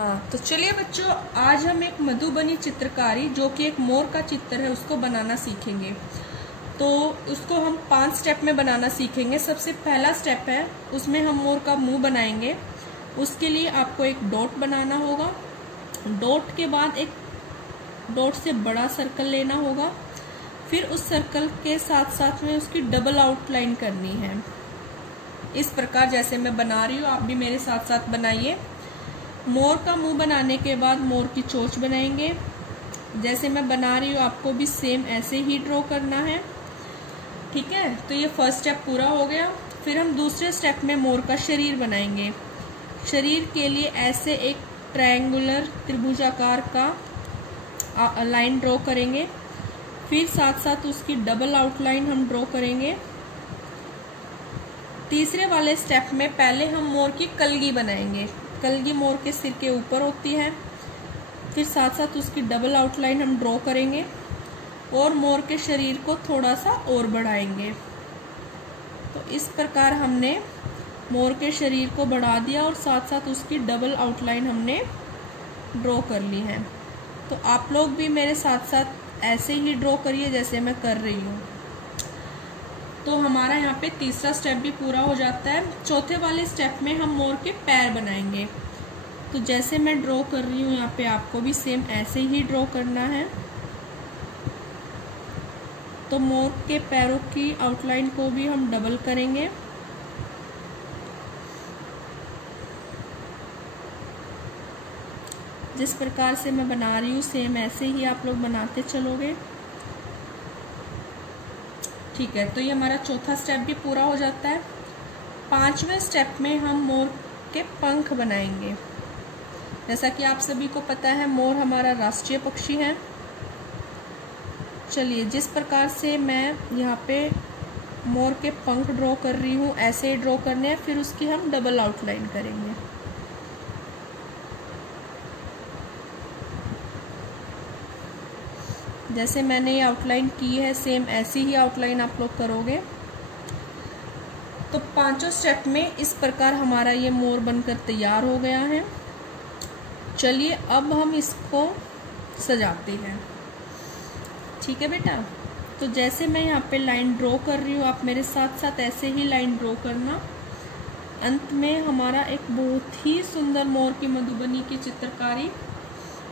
हाँ, तो चलिए बच्चों, आज हम एक मधुबनी चित्रकारी जो कि एक मोर का चित्र है उसको बनाना सीखेंगे। तो उसको हम 5 स्टेप में बनाना सीखेंगे। सबसे पहला स्टेप है, उसमें हम मोर का मुंह बनाएंगे। उसके लिए आपको एक डॉट बनाना होगा। डॉट के बाद एक डॉट से बड़ा सर्कल लेना होगा। फिर उस सर्कल के साथ साथ में उसकी डबल आउटलाइन करनी है। इस प्रकार जैसे मैं बना रही हूँ, आप भी मेरे साथ साथ बनाइए। मोर का मुंह बनाने के बाद मोर की चोंच बनाएंगे। जैसे मैं बना रही हूँ आपको भी सेम ऐसे ही ड्रॉ करना है। ठीक है, तो ये फर्स्ट स्टेप पूरा हो गया। फिर हम दूसरे स्टेप में मोर का शरीर बनाएंगे। शरीर के लिए ऐसे एक ट्रायंगुलर त्रिभुजाकार का लाइन ड्रॉ करेंगे। फिर साथ साथ उसकी डबल आउटलाइन हम ड्रॉ करेंगे। तीसरे वाले स्टेप में पहले हम मोर की कलगी बनाएंगे। कलगी मोर के सिर के ऊपर होती है। फिर साथ साथ उसकी डबल आउटलाइन हम ड्रॉ करेंगे और मोर के शरीर को थोड़ा सा और बढ़ाएंगे। तो इस प्रकार हमने मोर के शरीर को बढ़ा दिया और साथ साथ उसकी डबल आउटलाइन हमने ड्रॉ कर ली है। तो आप लोग भी मेरे साथ साथ ऐसे ही ड्रॉ करिए जैसे मैं कर रही हूँ। तो हमारा यहाँ पे तीसरा स्टेप भी पूरा हो जाता है। चौथे वाले स्टेप में हम मोर के पैर बनाएंगे। तो जैसे मैं ड्रॉ कर रही हूँ यहाँ पे आपको भी सेम ऐसे ही ड्रॉ करना है। तो मोर के पैरों की आउटलाइन को भी हम डबल करेंगे। जिस प्रकार से मैं बना रही हूँ सेम ऐसे ही आप लोग बनाते चलोगे। ठीक है, तो ये हमारा चौथा स्टेप भी पूरा हो जाता है। 5वें स्टेप में हम मोर के पंख बनाएंगे। जैसा कि आप सभी को पता है, मोर हमारा राष्ट्रीय पक्षी है। चलिए, जिस प्रकार से मैं यहाँ पे मोर के पंख ड्रॉ कर रही हूँ ऐसे ही ड्रॉ करने हैं। फिर उसकी हम डबल आउटलाइन करेंगे। जैसे मैंने ये आउटलाइन की है सेम ऐसी ही आउटलाइन आप लोग करोगे। तो 5वें स्टेप में इस प्रकार हमारा ये मोर बनकर तैयार हो गया है। चलिए, अब हम इसको सजाते हैं। ठीक है बेटा, तो जैसे मैं यहाँ पे लाइन ड्रॉ कर रही हूँ, आप मेरे साथ साथ ऐसे ही लाइन ड्रॉ करना। अंत में हमारा एक बहुत ही सुंदर मोर की मधुबनी की चित्रकारी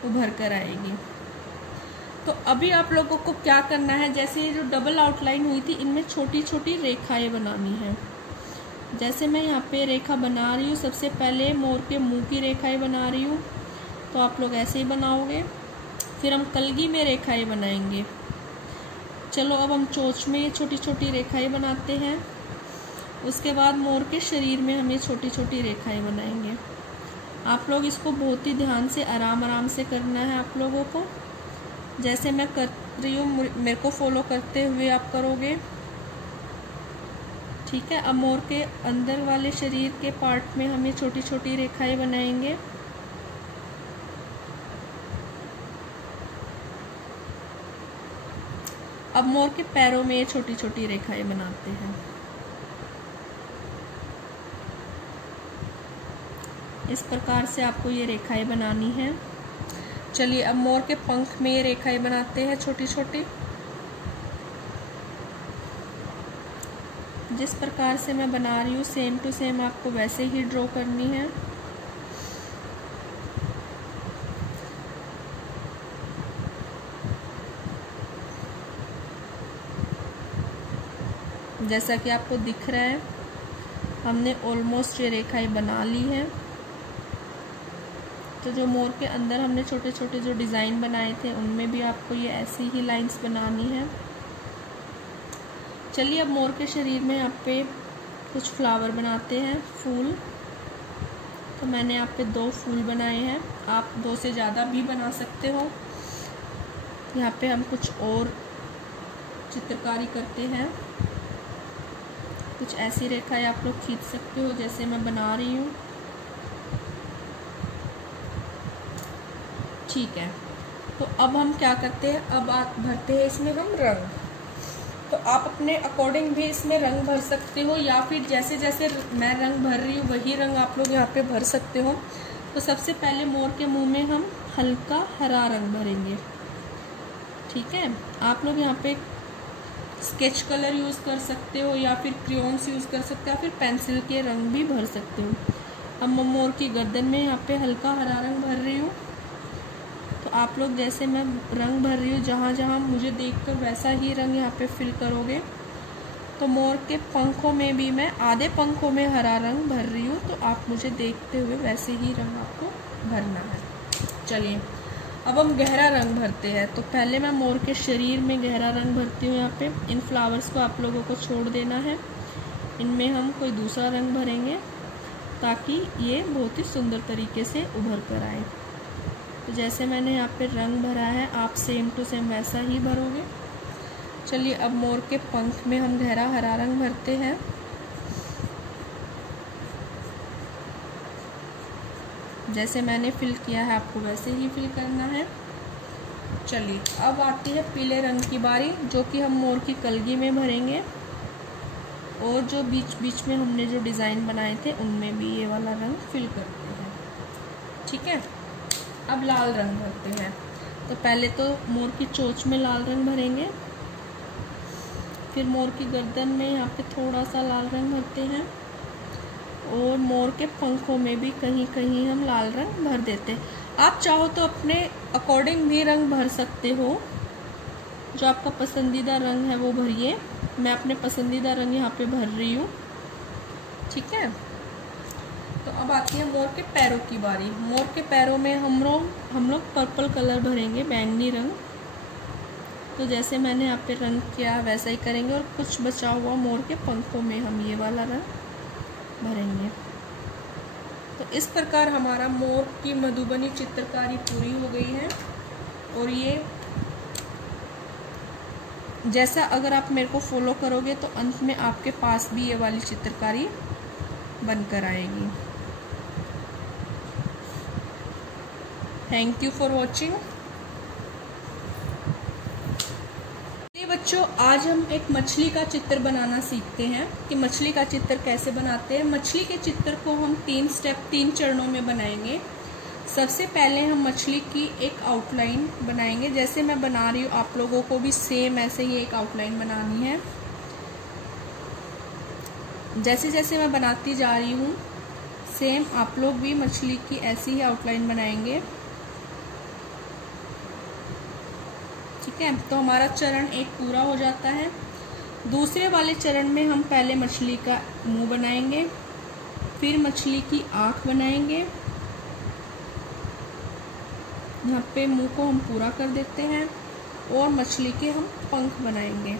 उभर कर आएगी। तो अभी आप लोगों को क्या करना है, जैसे ये जो डबल आउटलाइन हुई थी इनमें छोटी छोटी रेखाएं बनानी है। जैसे मैं यहाँ पे रेखा बना रही हूँ, सबसे पहले मोर के मुंह की रेखाएं बना रही हूँ। तो आप लोग ऐसे ही बनाओगे। फिर हम कलगी में रेखाएं बनाएंगे। चलो, अब हम चोंच में छोटी छोटी रेखाएं बनाते हैं। उसके बाद मोर के शरीर में हमें छोटी छोटी रेखाएं बनाएंगे। आप लोग इसको बहुत ही ध्यान से आराम आराम से करना है आप लोगों को। जैसे मैं कर रही हूँ मेरे को फॉलो करते हुए आप करोगे। ठीक है, अब मोर के अंदर वाले शरीर के पार्ट में हमें छोटी छोटी रेखाएं बनाएंगे। अब मोर के पैरों में छोटी छोटी रेखाएं बनाते हैं। इस प्रकार से आपको ये रेखाएं बनानी है। चलिए, अब मोर के पंख में ये रेखाएं बनाते हैं छोटी छोटी। जिस प्रकार से मैं बना रही हूँ सेम टू सेम आपको वैसे ही ड्रॉ करनी है। जैसा कि आपको दिख रहा है, हमने ऑलमोस्ट ये रेखाएं बना ली है। तो जो मोर के अंदर हमने छोटे छोटे जो डिज़ाइन बनाए थे उनमें भी आपको ये ऐसी ही लाइंस बनानी है। चलिए, अब मोर के शरीर में यहाँ पे कुछ फ्लावर बनाते हैं, फूल। तो मैंने यहाँ पे 2 फूल बनाए हैं। आप 2 से ज़्यादा भी बना सकते हो। यहाँ पे हम कुछ और चित्रकारी करते हैं। कुछ ऐसी रेखाएं आप लोग खींच सकते हो जैसे मैं बना रही हूँ। ठीक है, तो अब हम क्या करते हैं, अब आप भरते हैं इसमें हम रंग। तो आप अपने अकॉर्डिंग भी इसमें रंग भर सकते हो, या फिर जैसे जैसे मैं रंग भर रही हूँ वही रंग आप लोग यहाँ पे भर सकते हो। तो सबसे पहले मोर के मुंह में हम हल्का हरा रंग भरेंगे। ठीक है, आप लोग यहाँ पे स्केच कलर यूज़ कर सकते हो या फिर क्रेयॉन्स यूज़ कर सकते हो या फिर पेंसिल के रंग भी भर सकते हो। अब मैं मोर की गर्दन में यहाँ पे हल्का हरा रंग भर रही हूँ। तो आप लोग जैसे मैं रंग भर रही हूँ, जहाँ जहाँ मुझे देखकर वैसा ही रंग यहाँ पे फिल करोगे। तो मोर के पंखों में भी मैं आधे पंखों में हरा रंग भर रही हूँ, तो आप मुझे देखते हुए वैसे ही रंग आपको भरना है। चलिए अब हम गहरा रंग भरते हैं। तो पहले मैं मोर के शरीर में गहरा रंग भरती हूँ। यहाँ पे इन फ्लावर्स को आप लोगों को छोड़ देना है, इनमें हम कोई दूसरा रंग भरेंगे ताकि ये बहुत ही सुंदर तरीके से उभर कर आए। तो जैसे मैंने यहाँ पे रंग भरा है, आप सेम टू सेम वैसा ही भरोगे। चलिए अब मोर के पंख में हम गहरा हरा रंग भरते हैं। जैसे मैंने फिल किया है आपको वैसे ही फिल करना है। चलिए अब आती है पीले रंग की बारी, जो कि हम मोर की कलगी में भरेंगे और जो बीच बीच में हमने जो डिज़ाइन बनाए थे उनमें भी ये वाला रंग फिल करते हैं। ठीक है, अब लाल रंग भरते हैं। तो पहले तो मोर की चोंच में लाल रंग भरेंगे, फिर मोर की गर्दन में यहाँ पे थोड़ा सा लाल रंग भरते हैं और मोर के पंखों में भी कहीं कहीं हम लाल रंग भर देते हैं। आप चाहो तो अपने अकॉर्डिंग भी रंग भर सकते हो, जो आपका पसंदीदा रंग है वो भरिए। मैं अपने पसंदीदा रंग यहाँ पे भर रही हूँ। ठीक है, तो अब आती है मोर के पैरों की बारी। मोर के पैरों में हम लोग पर्पल कलर भरेंगे, बैंगनी रंग। तो जैसे मैंने यहाँ पे रंग किया वैसा ही करेंगे और कुछ बचा हुआ मोर के पंखों में हम ये वाला रंग भरेंगे। तो इस प्रकार हमारा मोर की मधुबनी चित्रकारी पूरी हो गई है। और ये जैसा अगर आप मेरे को फॉलो करोगे तो अंत में आपके पास भी ये वाली चित्रकारी बनकर आएगी। Thank you for watching. बच्चों आज हम एक मछली का चित्र बनाना सीखते हैं कि मछली का चित्र कैसे बनाते हैं। मछली के चित्र को हम 3 चरणों में बनाएंगे। सबसे पहले हम मछली की एक आउटलाइन बनाएंगे। जैसे मैं बना रही हूँ आप लोगों को भी सेम ऐसे ही एक आउटलाइन बनानी है। जैसे जैसे मैं बनाती जा रही हूँ सेम आप लोग भी मछली की ऐसी ही आउटलाइन बनाएंगे। ठीक है, तो हमारा चरण एक पूरा हो जाता है। दूसरे वाले चरण में हम पहले मछली का मुंह बनाएंगे, फिर मछली की आँख बनाएंगे। यहाँ पे मुंह को हम पूरा कर देते हैं और मछली के हम पंख बनाएंगे।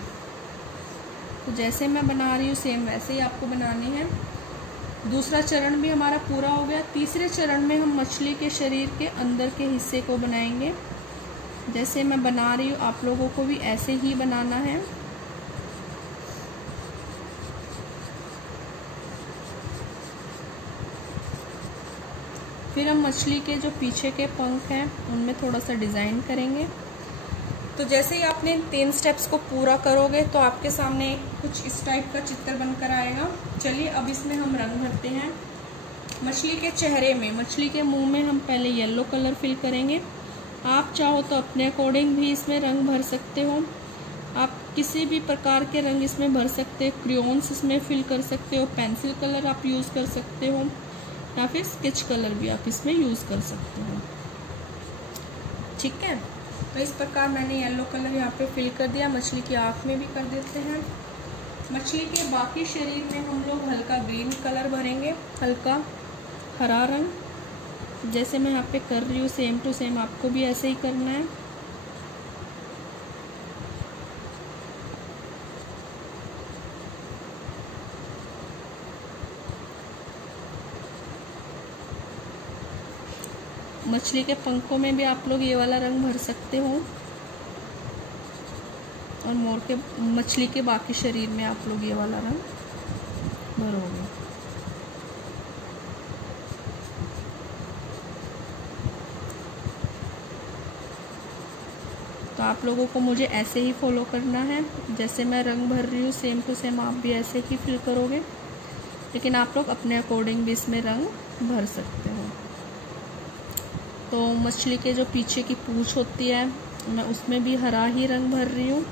तो जैसे मैं बना रही हूँ सेम वैसे ही आपको बनाने हैं। दूसरा चरण भी हमारा पूरा हो गया। तीसरे चरण में हम मछली के शरीर के अंदर के हिस्से को बनाएंगे। जैसे मैं बना रही हूँ आप लोगों को भी ऐसे ही बनाना है। फिर हम मछली के जो पीछे के पंख हैं उनमें थोड़ा सा डिज़ाइन करेंगे। तो जैसे ही आपने 3 स्टेप्स को पूरा करोगे तो आपके सामने कुछ इस टाइप का चित्र बनकर आएगा। चलिए अब इसमें हम रंग भरते हैं। मछली के चेहरे में, मछली के मुंह में हम पहले येलो कलर फिल करेंगे। आप चाहो तो अपने अकॉर्डिंग भी इसमें रंग भर सकते हो। आप किसी भी प्रकार के रंग इसमें भर सकते हो। क्रेयॉन्स इसमें फिल कर सकते हो, पेंसिल कलर आप यूज़ कर सकते हो या फिर स्केच कलर भी आप इसमें यूज़ कर सकते हो। ठीक है, तो इस प्रकार मैंने येलो कलर यहाँ पे फिल कर दिया। मछली की आँख में भी कर देते हैं। मछली के बाकी शरीर में हम लोग हल्का ग्रीन कलर भरेंगे, हल्का हरा रंग। जैसे मैं यहाँ पे कर रही हूँ सेम टू सेम आपको भी ऐसे ही करना है। मछली के पंखों में भी आप लोग ये वाला रंग भर सकते हो और मछली के बाकी शरीर में आप लोग ये वाला रंग भरोगे। तो आप लोगों को मुझे ऐसे ही फॉलो करना है। जैसे मैं रंग भर रही हूँ सेम टू सेम आप भी ऐसे ही फिल करोगे, लेकिन आप लोग अपने अकॉर्डिंग भी इसमें रंग भर सकते हो। तो मछली के जो पीछे की पूँछ होती है मैं उसमें भी हरा ही रंग भर रही हूँ।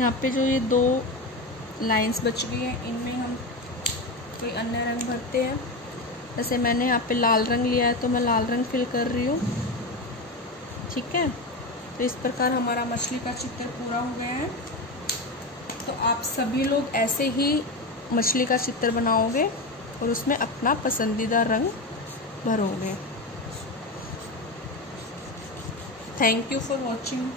यहाँ पे जो ये 2 लाइंस बच गई हैं इनमें हम कोई अन्य रंग भरते हैं। जैसे मैंने यहाँ पे लाल रंग लिया है तो मैं लाल रंग फिल कर रही हूँ। ठीक है, तो इस प्रकार हमारा मछली का चित्र पूरा हो गया है। तो आप सभी लोग ऐसे ही मछली का चित्र बनाओगे और उसमें अपना पसंदीदा रंग भरोगे। Thank you for watching.